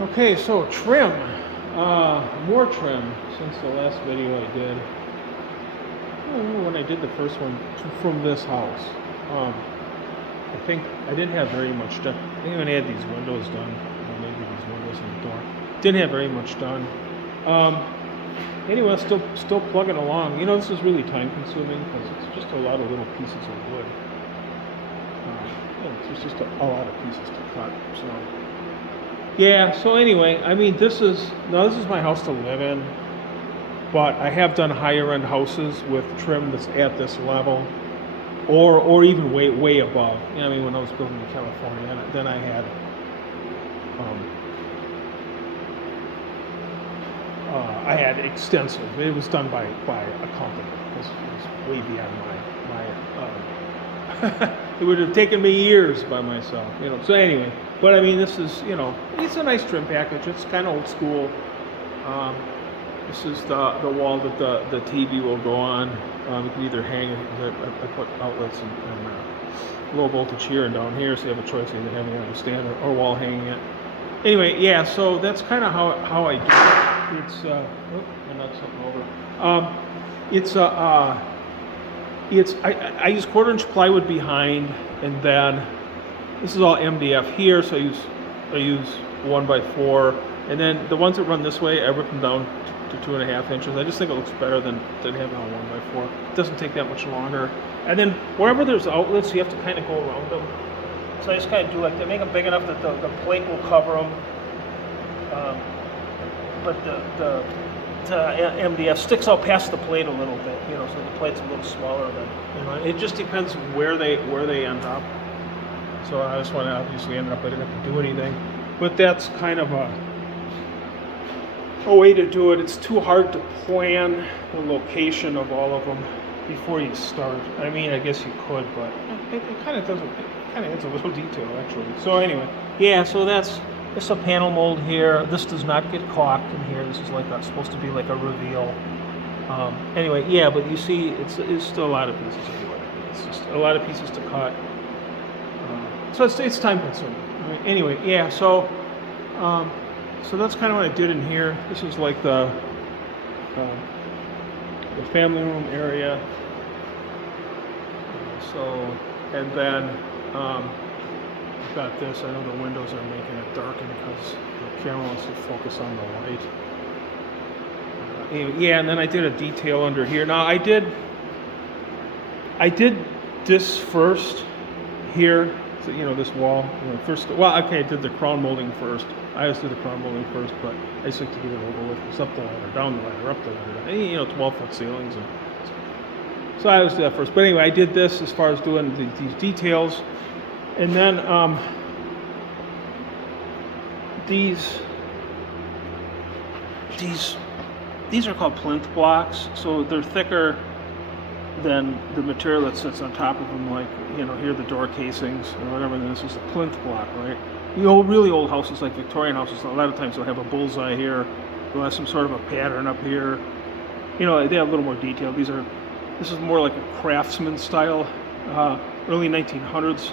Okay, so trim. More trim since the last video I did. I don't remember when I did the first one from this house. I think I didn't have very much done. I think when I had these windows done, or maybe these windows in the door, didn't have very much done. Anyway, still plugging along. You know, this is really time consuming because it's just a lot of little pieces of wood. It's just a lot of pieces to cut. So yeah. So anyway, I mean, this is my house to live in, but I have done higher end houses with trim that's at this level, or even way above. You know, I mean, when I was building in California, then I had extensive. It was done by a company because it was way beyond my it would have taken me years by myself, you know. So anyway, but I mean, this is, you know, it's a nice trim package. It's kind of old school. This is the wall that the TV will go on. You can either hang it. I put outlets and low voltage here and down here, so you have a choice of either having it on a stand or wall hanging it. Anyway, yeah. So that's kind of how I do it. It's I knocked something over. I use 1/4 inch plywood behind, and then this is all MDF here. So I use 1x4, and then the ones that run this way, I rip them down to 2.5 inches. I just think it looks better than having a 1x4. It doesn't take that much longer. And then wherever there's outlets, you have to kind of go around them. So I just kind of do like that, make them big enough that the plate will cover them. But the MDF sticks out past the plate a little bit, you know, so the plate's a little smaller than, you know. It just depends where they end up. So I just want to obviously end up, I didn't have to do anything. But that's kind of a way to do it. It's too hard to plan the location of all of them before you start. I mean, I guess you could, but it kind of doesn't. It kind of adds a little detail actually. So anyway, yeah. So that's a panel mold here. This does not get caulked in here. This is like supposed to be like a reveal. Anyway, yeah. But you see, it's still a lot of pieces of wood. It's just a lot of pieces to cut. So it's time consuming. Right? Anyway, yeah. So that's kind of what I did in here. This is like the family room area. So, and then I've got this. I know the windows are making it darken because the camera wants to focus on the light. Yeah, and then I did a detail under here. Now I did this first here. So, you know, this wall. You know, first, well, okay, I did the crown molding first. I always do the crown molding first, but I just like to get it over with. It's up the ladder, down the ladder, up the ladder. You know, 12-foot ceilings. So I always do that first. But anyway, I did this as far as doing these details. And then these are called plinth blocks. So they're thicker than the material that sits on top of them, like, you know, here are the door casings or whatever. And this is a plinth block, right? The really old houses, like Victorian houses, a lot of times they'll have a bullseye here. They'll have some sort of a pattern up here. You know, they have a little more detail. This is more like a craftsman style, early 1900s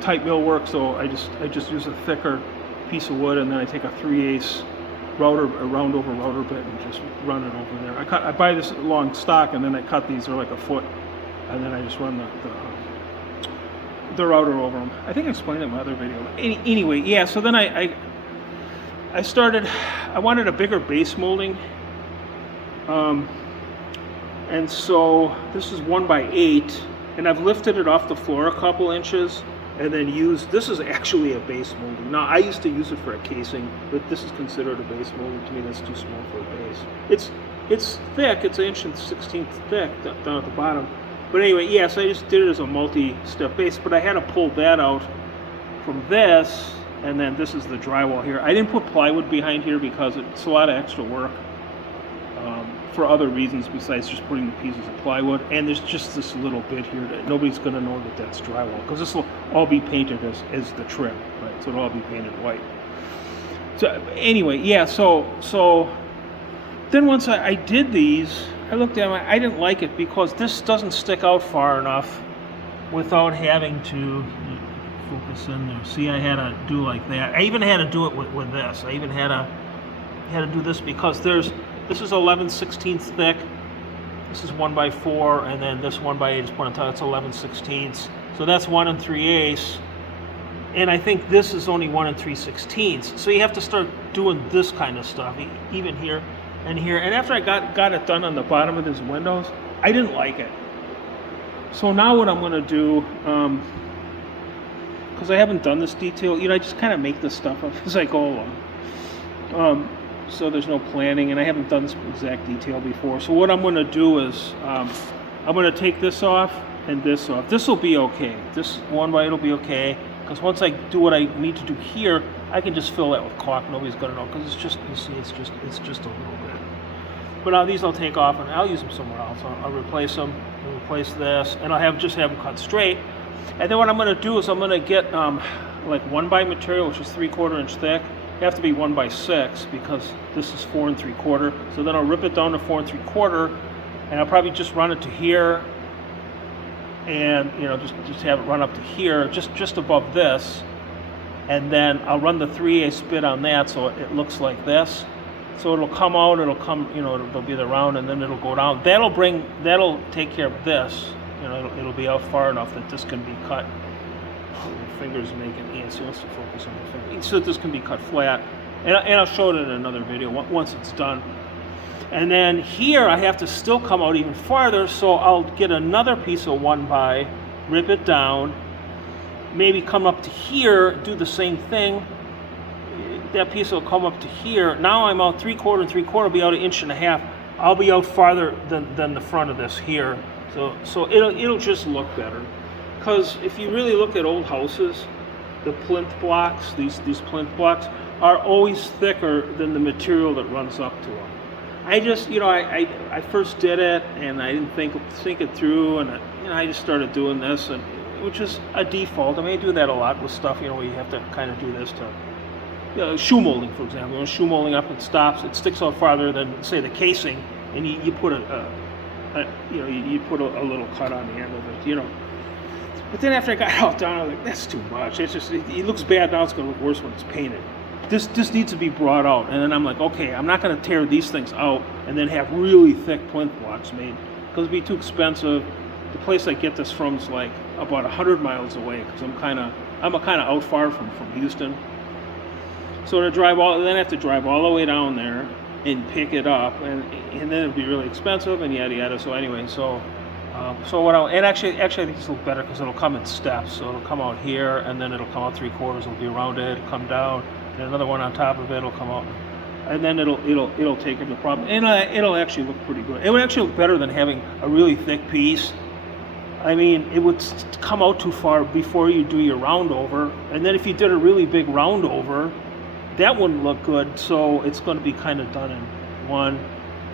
type millwork. So I just use a thicker piece of wood, and then I take a 3/8 round over router bit and just run it over there. I buy this long stock, and then I cut these. They're like a foot, and then I just run the router over them. I think I explained it in my other video. Anyway, yeah. So then I started. I wanted a bigger base molding, and so this is 1x8, and I've lifted it off the floor a couple inches, and then this is actually a base molding. Now, I used to use it for a casing, but this is considered a base molding. To me, that's too small for a base. It's thick. It's 1/16 thick down at the bottom. But anyway, yeah, so I just did it as a multi-step base, but I had to pull that out from this, and then this is the drywall here. I didn't put plywood behind here because it's a lot of extra work for other reasons besides just putting the pieces of plywood. And there's just this little bit here that nobody's going to know that that's drywall, because this will all be painted as the trim, right? So it'll all be painted white. So anyway, yeah, so then once I did these, I looked at them, I didn't like it because this doesn't stick out far enough without having to focus in there. See, I had to do like that. I even had to do it with this. I even had to do this because this is 11/16 thick. This is 1/4, and then this 1/8 is point on top. It's 11/16. So that's 1 3/8. And I think this is only 1 3/16. So you have to start doing this kind of stuff, even here and here. And after I got it done on the bottom of these windows, I didn't like it. So now what I'm going to do, because I haven't done this detail, I just kind of make this stuff up as I go along. So there's no planning, and I haven't done this exact detail before. So what I'm going to do is I'm going to take this off and this off. This will be okay. This 1/8 will be okay, because once I do what I need to do here, I can just fill that with caulk. Nobody's going to know, because it's just, you see, it's just a little bit. But now these I'll take off, and I'll use them somewhere else. I'll replace them, and replace this, and I'll just have them cut straight. And then what I'm going to do is I'm going to get like 1x material, which is 3/4 inch thick. You have to be 1x6 because this is 4 3/4. So then I'll rip it down to 4 3/4, and I'll probably just run it to here, and just have it run up to here, just above this, and then I'll run the 3/8 bit on that, so it looks like this. So it'll come out, it'll come, there'll be the round, and then it'll go down. That'll take care of this. It'll be out far enough that this can be cut. My fingers making so let's focus on the finger. So this can be cut flat, and I'll show it in another video once it's done. And then here I have to still come out even farther, so I'll get another piece of 1x, rip it down, maybe come up to here, do the same thing. That piece will come up to here. Now I'm out 3/4 and 3/4, be out 1.5 inches. I'll be out farther than the front of this here. So it'll just look better. Because if you really look at old houses, the plinth blocks, these plinth blocks, are always thicker than the material that runs up to them. I just, I first did it, and I didn't think it through, and I just started doing this, and which is a default. I mean, I do that a lot with stuff, where you have to kind of do this to shoe molding, for example. When shoe molding up, it sticks out farther than, say, the casing, and you put you put a little cut on the end of it, But then after I got it all done, I was like, that's too much. It's just, it looks bad now. It's going to look worse when it's painted. This needs to be brought out. And then I'm like, okay, I'm not going to tear these things out and then have really thick plinth blocks made, because it'd be too expensive. The place I get this from is like about 100 miles away, because I'm kind of out far from Houston. So then I have to drive all the way down there and pick it up, and then it'd be really expensive and yada yada. So anyway, so actually I think this will look better because it'll come in steps. So it'll come out here, and then it'll come out 3/4. It'll be rounded, it'll come down, and another one on top of it will come out, and then it'll take care of the problem, and it'll actually look pretty good. It would actually look better than having a really thick piece. I mean, it would come out too far before you do your round over, and then if you did a really big round over, that wouldn't look good. So it's going to be kind of done in 1,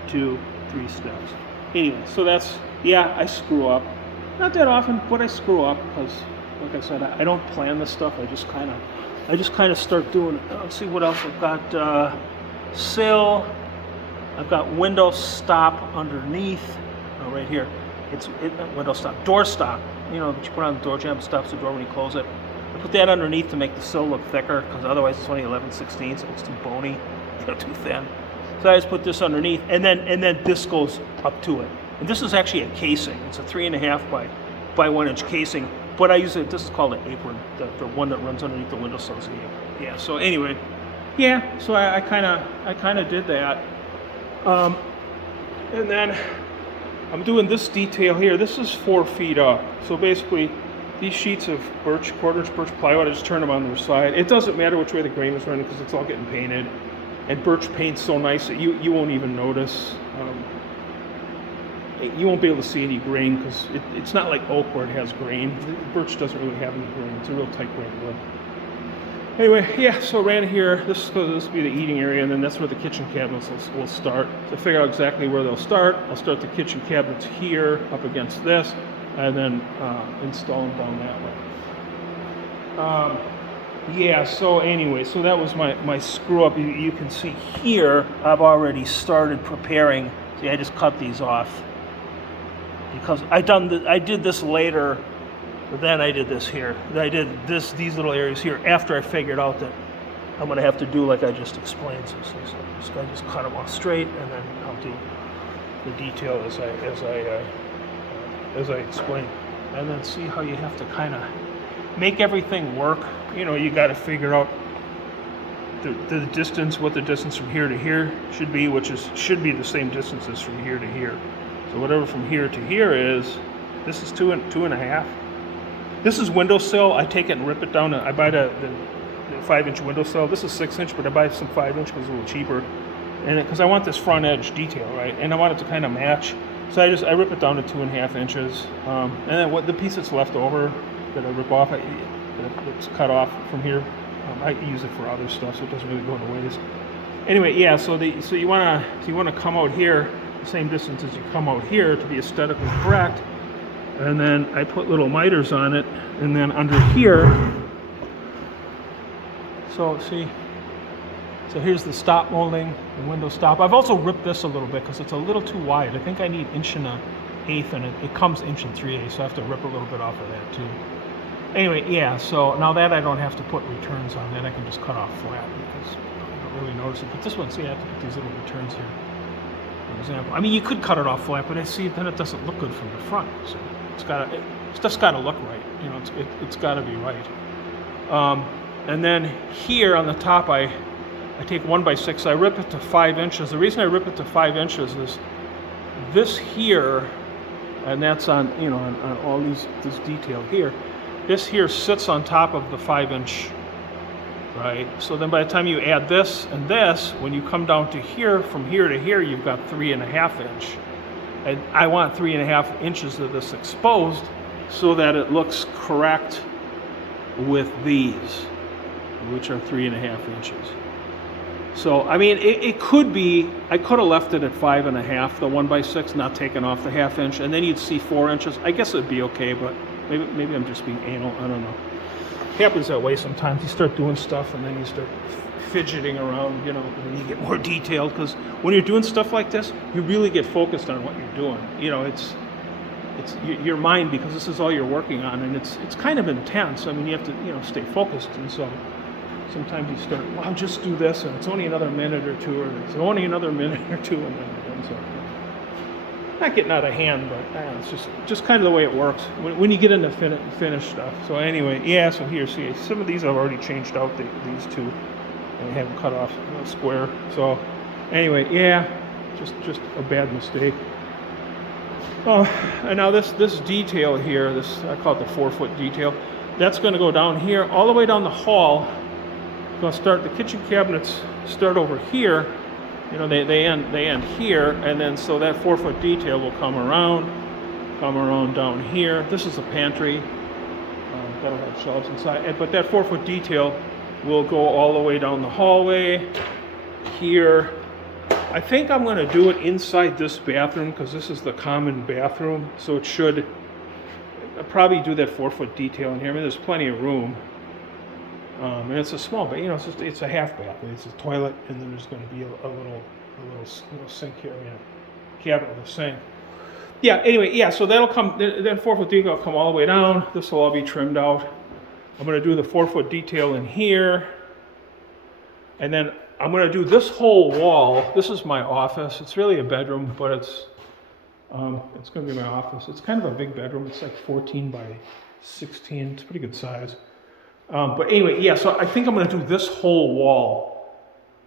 2, 3 steps. Anyway, so that's, I screw up. Not that often, but I screw up because, like I said, I don't plan this stuff. I just kind of start doing it. Let's see what else I've got. Sill. I've got window stop underneath. Right here. It's window stop. Door stop. But you put on the door jamb, stops the door when you close it. I put that underneath to make the sill look thicker, because otherwise it's only 11/16, so it's too bony, too thin. So I just put this underneath, and then this goes up to it. And this is actually a casing. It's a 3.5 by 1 inch casing, but I use it. This is called an apron, the one that runs underneath the windowsills. Yeah. So anyway, So I kind of did that, and then I'm doing this detail here. This is 4 feet up. So basically, these sheets of quarter-inch birch plywood, I just turn them on their side. It doesn't matter which way the grain is running because it's all getting painted. And birch paint's so nice that you won't even notice. You won't be able to see any grain because it's not like oak where it has grain. Birch doesn't really have any grain. It's a real tight grain wood. Anyway, so right here, this will be the eating area, and then that's where the kitchen cabinets will start. To figure out exactly where they'll start, I'll start the kitchen cabinets here up against this, and then install them down that way. So anyway, so that was my screw up. You can see here, I've already started preparing. See, I just cut these off because I did this later But then I did this here. I did these little areas here after I figured out that I'm going to have to do like I just explained. So I just cut them off straight, and then I'll do the detail as I explain, and then see how you have to kind of make everything work. You know, you got to figure out the distance, what the distance from here to here should be, which should be the same distance as from here to here. So whatever from here to here is, this is two and a half. This is windowsill. I take it and rip it down. I buy the 5-inch windowsill. This is 6-inch, but I buy some 5-inch because it's a little cheaper. And because I want this front edge detail, right? And I want it to kind of match. So I rip it down to 2.5 inches. And then the piece that's left over that I rip off, it's cut off from here. I use it for other stuff, so it doesn't really go to waste. Anyway, yeah. So you want to come out here the same distance as you come out here to be aesthetically correct. And then I put little miters on it, and then under here. So see. So here's the stop molding, the window stop. I've also ripped this a little bit because it's a little too wide. I think I need 1.125, and it comes 1.375, so I have to rip a little bit off of that too. Anyway, yeah, so now that I don't have to put returns on that, I can just cut off flat because I don't really notice it. But this one, see, I have to put these little returns here, for example. I mean, you could cut it off flat, but I see then it doesn't look good from the front. So stuff's got to look right. You know, it's got to be right. And then here on the top, I take 1x6, I rip it to 5 inches. The reason I rip it to 5 inches is this here, and that's on, you know, on all this detail here. This here sits on top of the 5-inch, right? So then by the time you add this and this, when you come down to here, from here to here, you've got 3.5 inch. And I want 3.5 inches of this exposed so that it looks correct with these, which are 3.5 inches. So, I mean, it could be, I could have left it at 5.5, the 1x6, not taken off the 1/2 inch, and then you'd see 4 inches. I guess it'd be okay, but maybe I'm just being anal, I don't know. It happens that way sometimes. You start doing stuff and then you start fidgeting around, you know, and then you get more detailed, because when you're doing stuff like this, you really get focused on what you're doing. You know, it's your mind, because this is all you're working on, and it's kind of intense. I mean, you have to, you know, stay focused, and so sometimes you start, well, I'll just do this, and it's only another minute or two, or it's only another minute or two, and then it ends up not getting out of hand, but it's just kind of the way it works when you get into finished stuff. So anyway, yeah, so here, see, some of these I've already changed out, these two, and I have them cut off square. So anyway, yeah, just a bad mistake. Oh, and now this detail here, I call it the 4-foot detail, that's going to go down here, all the way down the hall. Going to start, the kitchen cabinets start over here, you know, they end here, and then so that 4-foot detail will come around down here. This is a pantry, that'll have shelves inside, but that 4-foot detail will go all the way down the hallway here. I think I'm going to do it inside this bathroom because this is the common bathroom, so it should I'll probably do that 4-foot detail in here. I mean, there's plenty of room. And it's a small bath, you know, it's a half bath. It's a toilet, and then there's going to be a little sink here, you know, cabinet with a sink. Yeah, anyway, yeah, so that'll come, that 4-foot detail will come all the way down. This will all be trimmed out. I'm going to do the 4-foot detail in here. And then I'm going to do this whole wall. This is my office. It's really a bedroom, but it's going to be my office. It's kind of a big bedroom. It's like 14 by 16. It's a pretty good size. But anyway, yeah, so I think I'm going to do this whole wall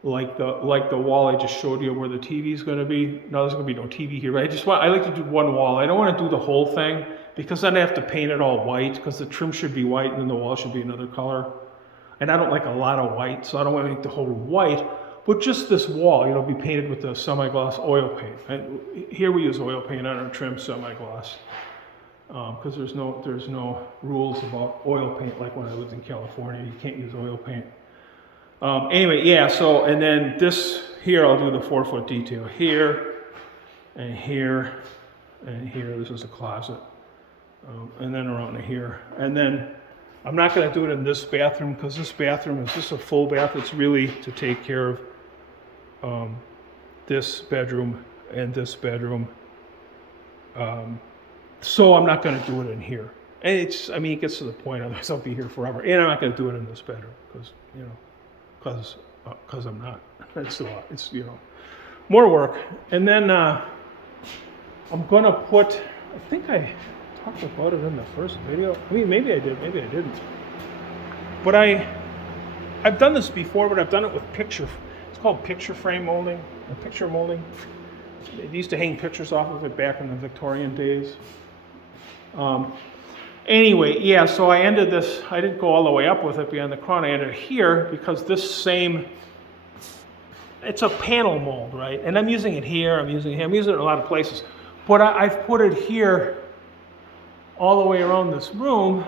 like the wall I just showed you where the TV is going to be. No, there's going to be no TV here, right? I like to do one wall. I don't want to do the whole thing because then I have to paint it all white because the trim should be white and then the wall should be another color. And I don't like a lot of white, so I don't want to make the whole white. But just this wall, you know, be painted with the semi-gloss oil paint. And here we use oil paint on our trim semi-gloss. Because there's no rules about oil paint like when I lived in California. You can't use oil paint. Anyway, yeah, so, and then this, here I'll do the 4-foot detail here, and here, and here. This is a closet. And then around to here. And then I'm not going to do it in this bathroom because this bathroom is just a full bath. It's really to take care of this bedroom and this bedroom. So I'm not going to do it in here. And it's, I mean, it gets to the point, otherwise I'll be here forever. And I'm not going to do it in this bedroom because, you know, because I'm not. It's a lot. It's, you know, more work. And then I'm going to put, I think I talked about it in the first video. I mean, maybe I did, maybe I didn't. But I've done this before, but I've done it with picture. It's called picture frame molding, or picture molding. They used to hang pictures off of it back in the Victorian days. Anyway, yeah, so I ended this, I didn't go all the way up with it beyond the crown. I ended here because this same, it's a panel mold, right? And I'm using it here, I'm using it here, I'm using it in a lot of places. But I've put it here all the way around this room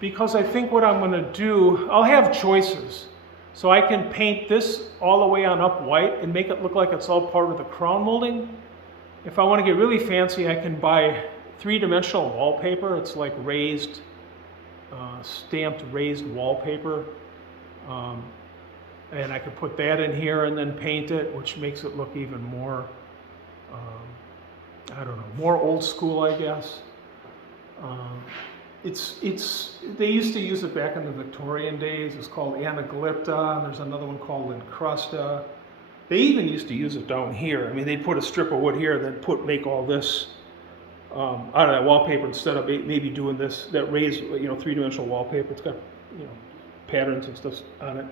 because I think what I'm going to do, I'll have choices. So I can paint this all the way on up white and make it look like it's all part of the crown molding. If I want to get really fancy, I can buy three-dimensional wallpaper. It's like raised, stamped raised wallpaper. And I could put that in here and then paint it, which makes it look even more, I don't know, more old school, I guess. They used to use it back in the Victorian days. It's called Anaglypta, and there's another one called Encrusta. They even used to use it down here. I mean, they'd put a strip of wood here, then make all this out of that wallpaper instead of maybe doing this, that raised, you know, three-dimensional wallpaper. It's got, you know, patterns and stuff on it.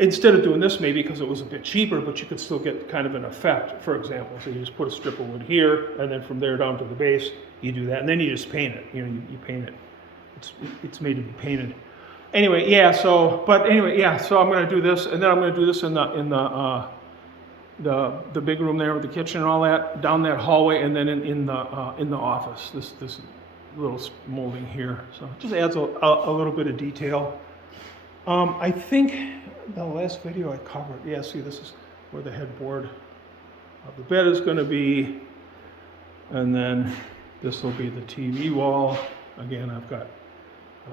Instead of doing this, maybe because it was a bit cheaper, but you could still get kind of an effect, for example. So you just put a strip of wood here, and then from there down to the base, you do that, and then you just paint it. You know, you paint it. It's made to be painted. Anyway, yeah. So I'm going to do this, and then I'm going to do this in the big room there with the kitchen and all that, down that hallway, and then in the office. This little molding here. So it just adds a little bit of detail. I think the last video I covered. Yeah, see, this is where the headboard of the bed is going to be, and then this will be the TV wall. Again, I've got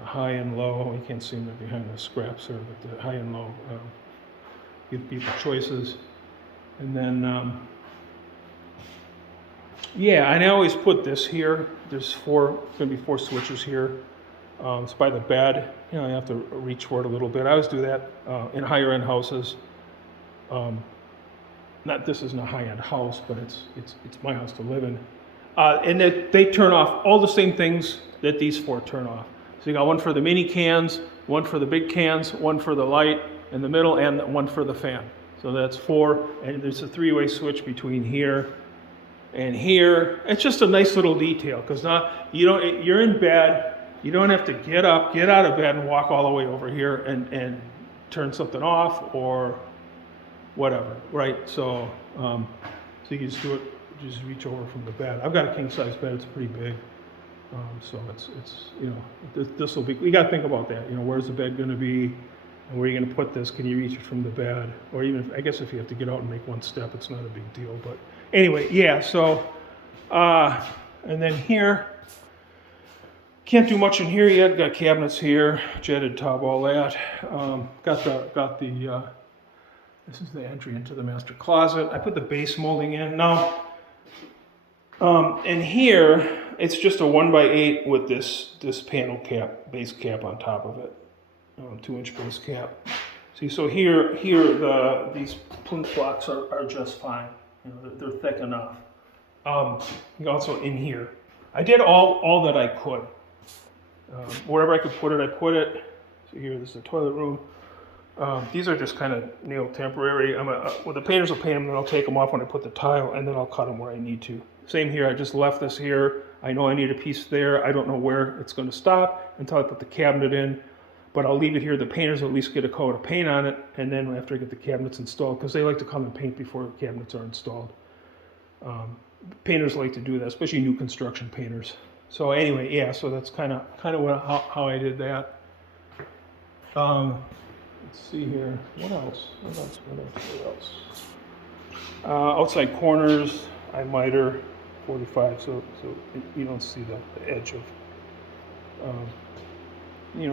high and low. You can't see them behind the scraps there, but the high and low give people choices. And then, yeah, and I always put this here. There's going to be 4 switches here. It's by the bed. You know, you have to reach for it a little bit. I always do that in higher end houses. This isn't a high end house, but it's my house to live in. And they turn off all the same things that these 4 turn off. So you got one for the mini cans, one for the big cans, one for the light in the middle, and one for the fan. So that's 4, and there's a 3-way switch between here and here. It's just a nice little detail because now you're in bed. You don't have to get up, get out of bed, and walk all the way over here and turn something off or whatever, right? So you can just do it. Just reach over from the bed. I've got a king size bed. It's pretty big, so it's you know, this will be. You got to think about that. You know, where's the bed going to be, and where are you going to put this? Can you reach it from the bed? Or even I guess if you have to get out and make one step, it's not a big deal. But anyway, yeah. So and then here. Can't do much in here yet. Got cabinets here, jetted tub, all that. Got the. This is the entry into the master closet. I put the base molding in now. And here it's just a 1x8 with this panel cap, base cap on top of it, 2-inch base cap. See, so here these plinth blocks are just fine. You know, they're thick enough. Also in here, I did all that I could. Wherever I could put it, I put it. So here, this is the toilet room. These are just kind of nailed temporary. Well, the painters will paint them, and I'll take them off when I put the tile, and then I'll cut them where I need to. Same here, I just left this here. I know I need a piece there. I don't know where it's going to stop until I put the cabinet in, but I'll leave it here. The painters will at least get a coat of paint on it, and then after I get the cabinets installed, because they like to come and paint before the cabinets are installed. Painters like to do that, especially new construction painters. So anyway, yeah, so that's kind of how I did that. Let's see here. What else? Outside corners, I miter 45, so you don't see the edge of,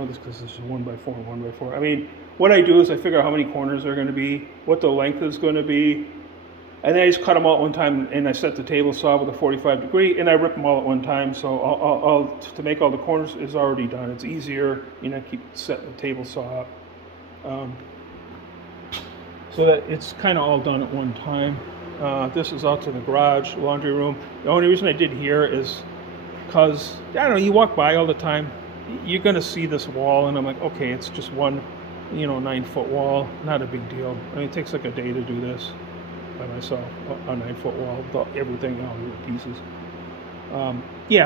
this because this is 1x4 and 1x4. I mean, what I do is I figure out how many corners are going to be, what the length is going to be, And then I just cut them all at one time, and I set the table saw with a 45 degree, and I rip them all at one time. So I'll to make all the corners is already done. It's easier, keep setting the table saw up. So that it's kind of all done at one time. This is out to the garage, laundry room. The only reason I did here is because, I don't know, you walk by all the time, you're going to see this wall, and I'm like, okay, it's just one, 9-foot wall, not a big deal. I mean, it takes like a day to do this by myself, a 9-foot wall, with everything, all the pieces.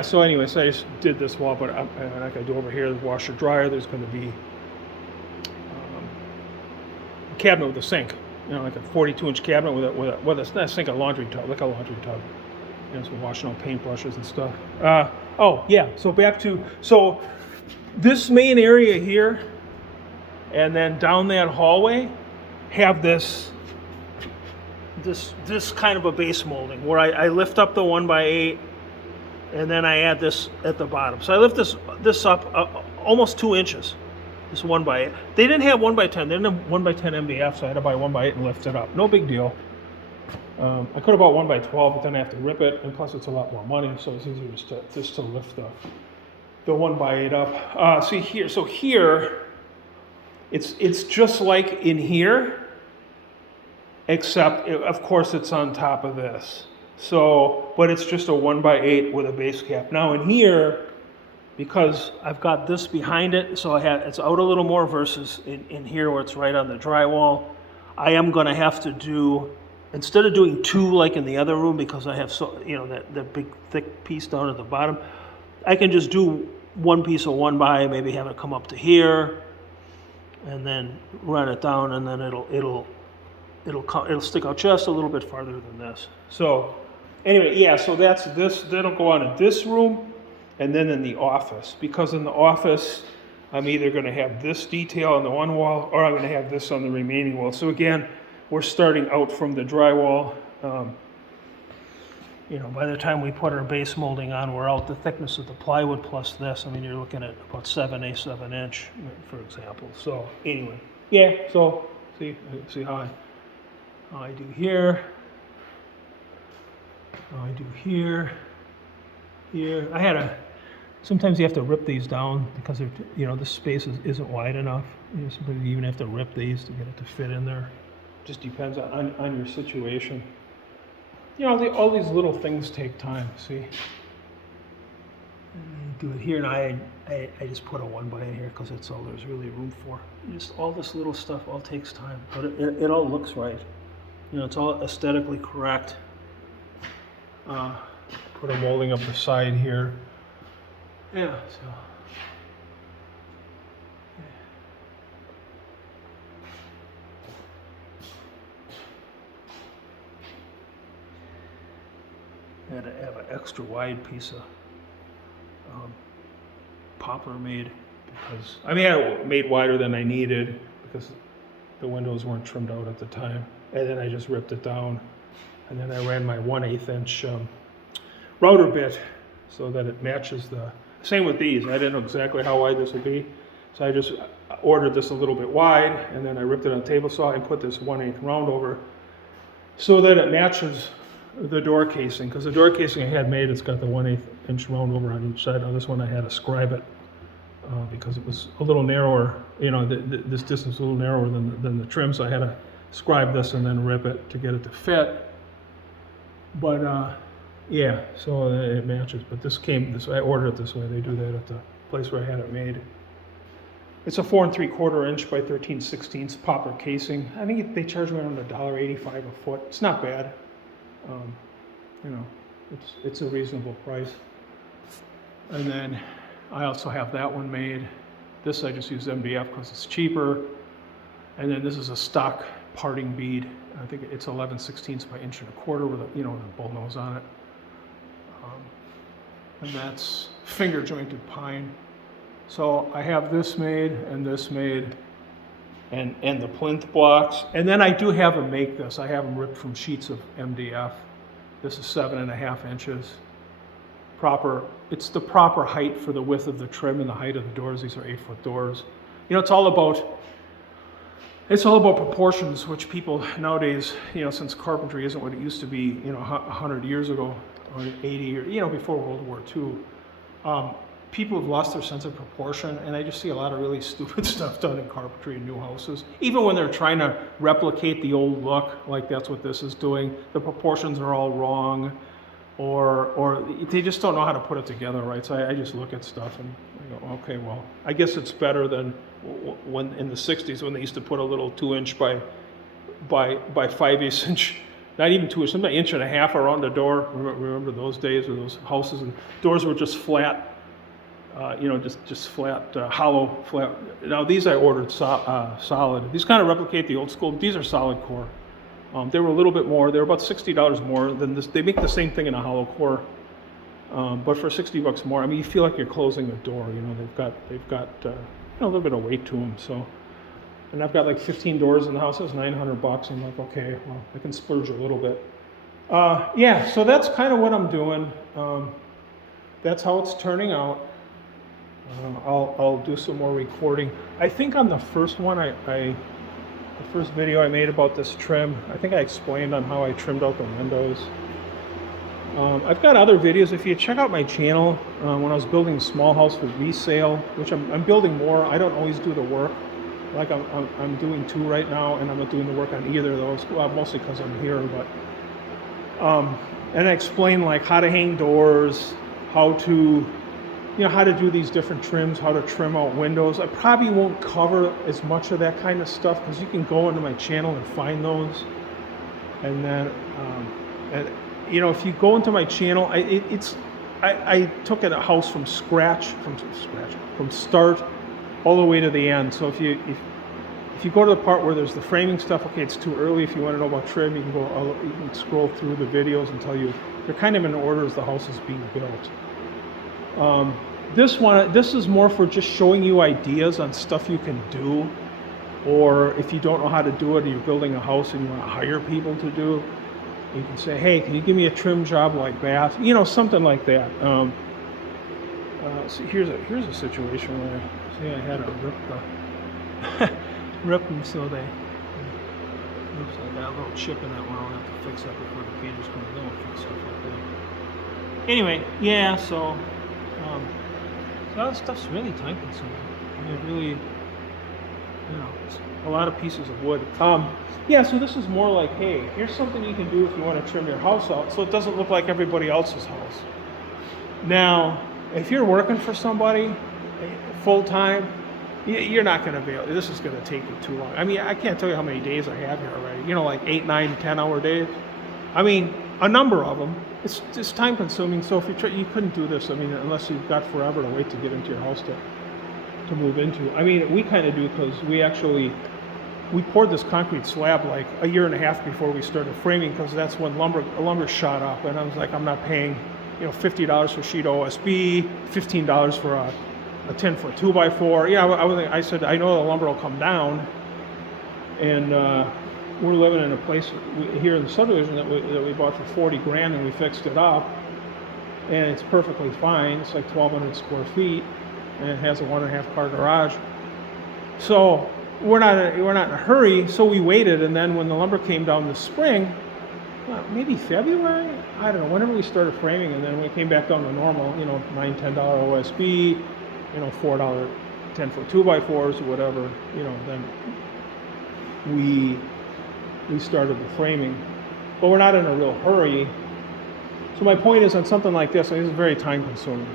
So anyway, so I just did this wall, but like I do over here, the washer dryer, there's going to be a cabinet with a sink, like a 42-inch cabinet with it's not a sink, a laundry tub, like a laundry tub. So washing all paintbrushes and stuff. So this main area here, and then down that hallway, have this kind of a base molding where I lift up the 1x8, and then I add this at the bottom. So I lift this up almost 2 inches. This 1x8. They didn't have 1x10. They didn't have 1x10 MDF, so I had to buy 1x8 and lift it up. No big deal. I could have bought 1x12, but then I have to rip it, and plus it's a lot more money, so it's easier just to lift the 1x8 up. See here, so here, it's just like in here, except of course it's on top of this. So, but it's just a 1x8 with a base cap. Now in here, because I've got this behind it, so it's out a little more versus in here where it's right on the drywall. I am going to have to do, instead of doing 2 like in the other room, because I have that big thick piece down at the bottom, I can just do 1 piece of 1x, maybe have it come up to here, and then run it down, and then it'll stick out just a little bit farther than this. So anyway, so that's this. That'll go on in this room, and then in the office, because in the office I'm either going to have this detail on the one wall, or I'm going to have this on the remaining wall. So again, we're starting out from the drywall. By the time we put our base molding on, we're out the thickness of the plywood plus this. I mean, you're looking at about 7/7 inch, for example. So anyway, so see how I do here. How I do here. Sometimes you have to rip these down because this space isn't wide enough. Sometimes you even have to rip these to get it to fit in there. Just depends on your situation. All these little things take time. See, do it here, and I just put a 1x in here because that's all there's really room for. Just all this little stuff all takes time, but it all looks right. It's all aesthetically correct. Put a molding up the side here. So. I had to have an extra wide piece of poplar made because I had it made wider than I needed because the windows weren't trimmed out at the time, and then I just ripped it down, and then I ran my 1/8 inch router bit so that it matches the. Same with these. I didn't know exactly how wide this would be, so I just ordered this a little bit wide, and then I ripped it on a table saw and put this 1/8 round over so that it matches the door casing, because the door casing I had made, it's got the 1/8 inch round over on each side. On this one I had to scribe it because it was a little narrower, this distance was a little narrower than the trim, so I had to scribe this and then rip it to get it to fit. But so it matches. But I ordered it this way. They do that at the place where I had it made. It's a 4 3/4 inch by 13/16 poplar casing. I think they charge me around $1.85 a foot. It's not bad. It's a reasonable price. And then I also have that one made. This I just use MDF because it's cheaper. And then this is a stock parting bead. I think it's 11/16 by 1.25 with a bull nose on it. And that's finger jointed pine. So I have this made and this made. And the plinth blocks. And then I do have them make this. I have them ripped from sheets of MDF. This is 7.5 inches. It's the proper height for the width of the trim and the height of the doors. These are 8-foot doors. It's all about It's all about proportions, which people nowadays, since carpentry isn't what it used to be, 100 years ago, or 80 years, before World War II, people have lost their sense of proportion, and I just see a lot of really stupid stuff done in carpentry in new houses. Even when they're trying to replicate the old look, like that's what this is doing, the proportions are all wrong, or they just don't know how to put it together right. So I just look at stuff and I go, okay, well, I guess it's better than when in the 60s when they used to put a little 2-inch by 5/8 inch, not even 2 inch, sometimes 1.5 inch around the door. Remember those days where those houses and doors were just flat, just flat, hollow, flat. Now these I ordered solid. These kind of replicate the old school. These are solid core. They were a little bit more. They were about $60 more than this. They make the same thing in a hollow core, but for $60 more. I mean, you feel like you're closing a door. They've got a little bit of weight to them. So, and I've got like 15 doors in the house. It was $900. I'm like, okay, well, I can splurge a little bit. Yeah. So that's kind of what I'm doing. That's how it's turning out. I'll do some more recording. I think on the first one, the first video I made about this trim, I think I explained on how I trimmed out the windows. I've got other videos. If you check out my channel, when I was building a small house for resale, which I'm building more, I don't always do the work. Like I'm doing 2 right now, and I'm not doing the work on either of those, well, mostly because I'm here. But and I explain like how to hang doors, how to do these different trims, how to trim out windows. I probably won't cover as much of that kind of stuff because you can go into my channel and find those. And then, if you go into my channel, I took a house from start all the way to the end. So if you go to the part where there's the framing stuff, okay, it's too early. If you want to know about trim, you can scroll through the videos and tell you they're kind of in order as the house is being built. This is more for just showing you ideas on stuff you can do, or if you don't know how to do it and you're building a house and you want to hire people to do, you can say, hey, can you give me a trim job like that? Something like that. So here's a situation where I had to rip them so they. Oops, I got a little chip in that one. I'll have to fix that before the painters come in. Fix stuff like that. Anyway, yeah. So that stuff's really time consuming. I mean, really, it's a lot of pieces of wood. Yeah, so this is more like, hey, here's something you can do if you want to trim your house out so it doesn't look like everybody else's house. Now, if you're working for somebody full time, you're not going to be able, this is going to take you too long. I mean, I can't tell you how many days I have here already. Like 8, 9, 10-hour days. I mean, a number of them. It's time consuming. So if you couldn't do this, I mean, unless you've got forever to wait to get into your house to move into. I mean, we kind of do because we poured this concrete slab like a year and a half before we started framing because that's when lumber shot up, and I was like, I'm not paying $50 for sheet OSB, $15 for a 10-foot 2x4. Yeah, I said I know the lumber will come down, and we're living in a place here in the subdivision that we bought for $40,000, and we fixed it up, and it's perfectly fine. It's like 1,200 square feet, and it has a 1.5 car garage. So we're not in a hurry. So we waited, and then when the lumber came down this spring, maybe February, I don't know, whenever we started framing, and then we came back down to normal, $9, $10 OSB, $4 10-foot 2x4s or whatever, then we started the framing. But we're not in a real hurry. So my point is, on something like this, this is very time consuming.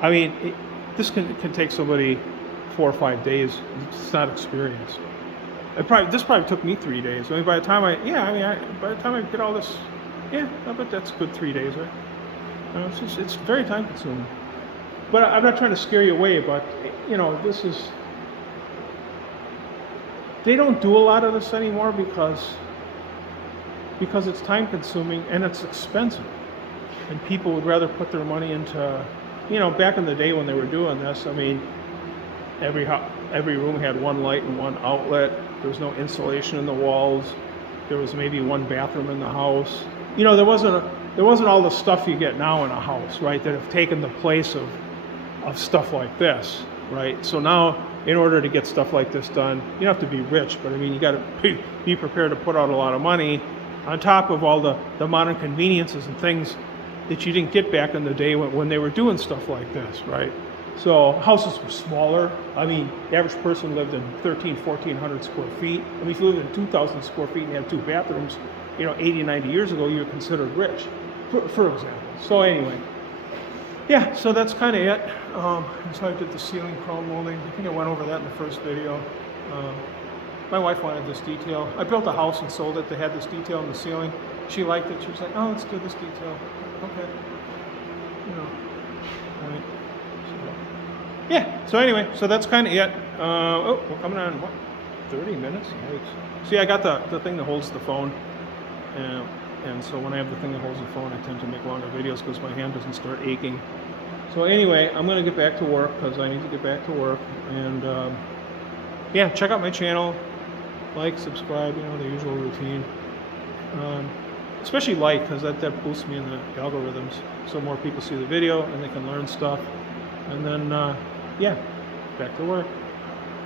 I mean, this can take somebody 4 or 5 days. It's not experience. This probably took me 3 days. I mean, by the time I get all this, I bet that's a good 3 days, right? It's very time consuming. But I'm not trying to scare you away, but they don't do a lot of this anymore because it's time consuming and it's expensive. And people would rather put their money into, back in the day when they were doing this, I mean, every room had one light and one outlet. There was no insulation in the walls. There was maybe one bathroom in the house. There wasn't all the stuff you get now in a house, right, that have taken the place of stuff like this. right? So now, in order to get stuff like this done, you don't have to be rich, but I mean, you got to be prepared to put out a lot of money on top of all the modern conveniences and things that you didn't get back in the day when they were doing stuff like this, right? So houses were smaller. I mean, the average person lived in 1,400 square feet. I mean, if you lived in 2,000 square feet and had 2 bathrooms, 80, 90 years ago, you were considered rich, for example. So anyway, yeah, so that's kind of it. So I did the ceiling chrome molding. I think I went over that in the first video. My wife wanted this detail. I built a house and sold it that had this detail in the ceiling. She liked it. She was like, oh, let's do this detail. Okay. Right. Yeah, so anyway, so that's kind of it. Oh, we're coming on, what, 30 minutes? Yikes. See, I got the thing that holds the phone. And so when I have the thing that holds the phone, I tend to make longer videos because my hand doesn't start aching. So anyway, I'm going to get back to work because I need to get back to work. And yeah, check out my channel. Like, subscribe, the usual routine. Especially like, because that boosts me in the algorithms. So more people see the video and they can learn stuff. And then, yeah, back to work.